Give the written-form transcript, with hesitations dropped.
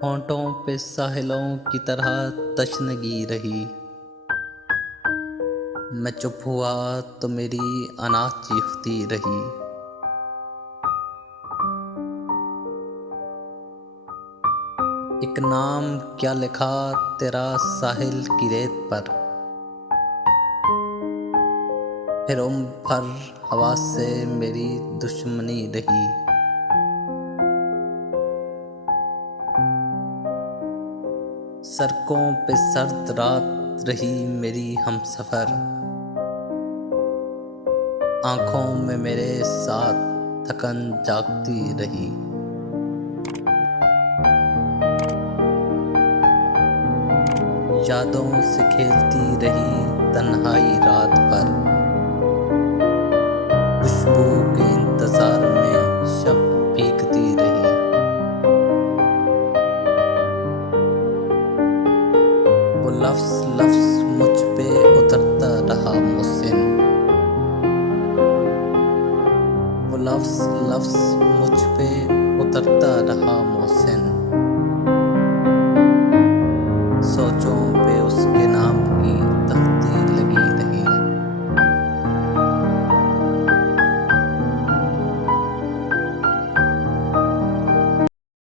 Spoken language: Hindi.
होंठों पे साहिलों की तरह तशनगी रही। मैं चुप हुआ तो मेरी अना चीखती रही। एक नाम क्या लिखा तेरा साहिल की रेत पर, फिर उम्र भर हवा से मेरी दुश्मनी रही। सड़कों पे सर्द रात रही मेरी हमसफर, आंखों में मेरे साथ थकन जागती रही। यादों से खेलती रही तन्हाई रात भर, खुशबू के इंतजार में शब भीगती रही। वो लफ्ज लफ्ज मुझ पे उतरता रहा मुहसिन, वो लफ्ज लफ्ज मुझ पे उतरता रहा मुहसिन।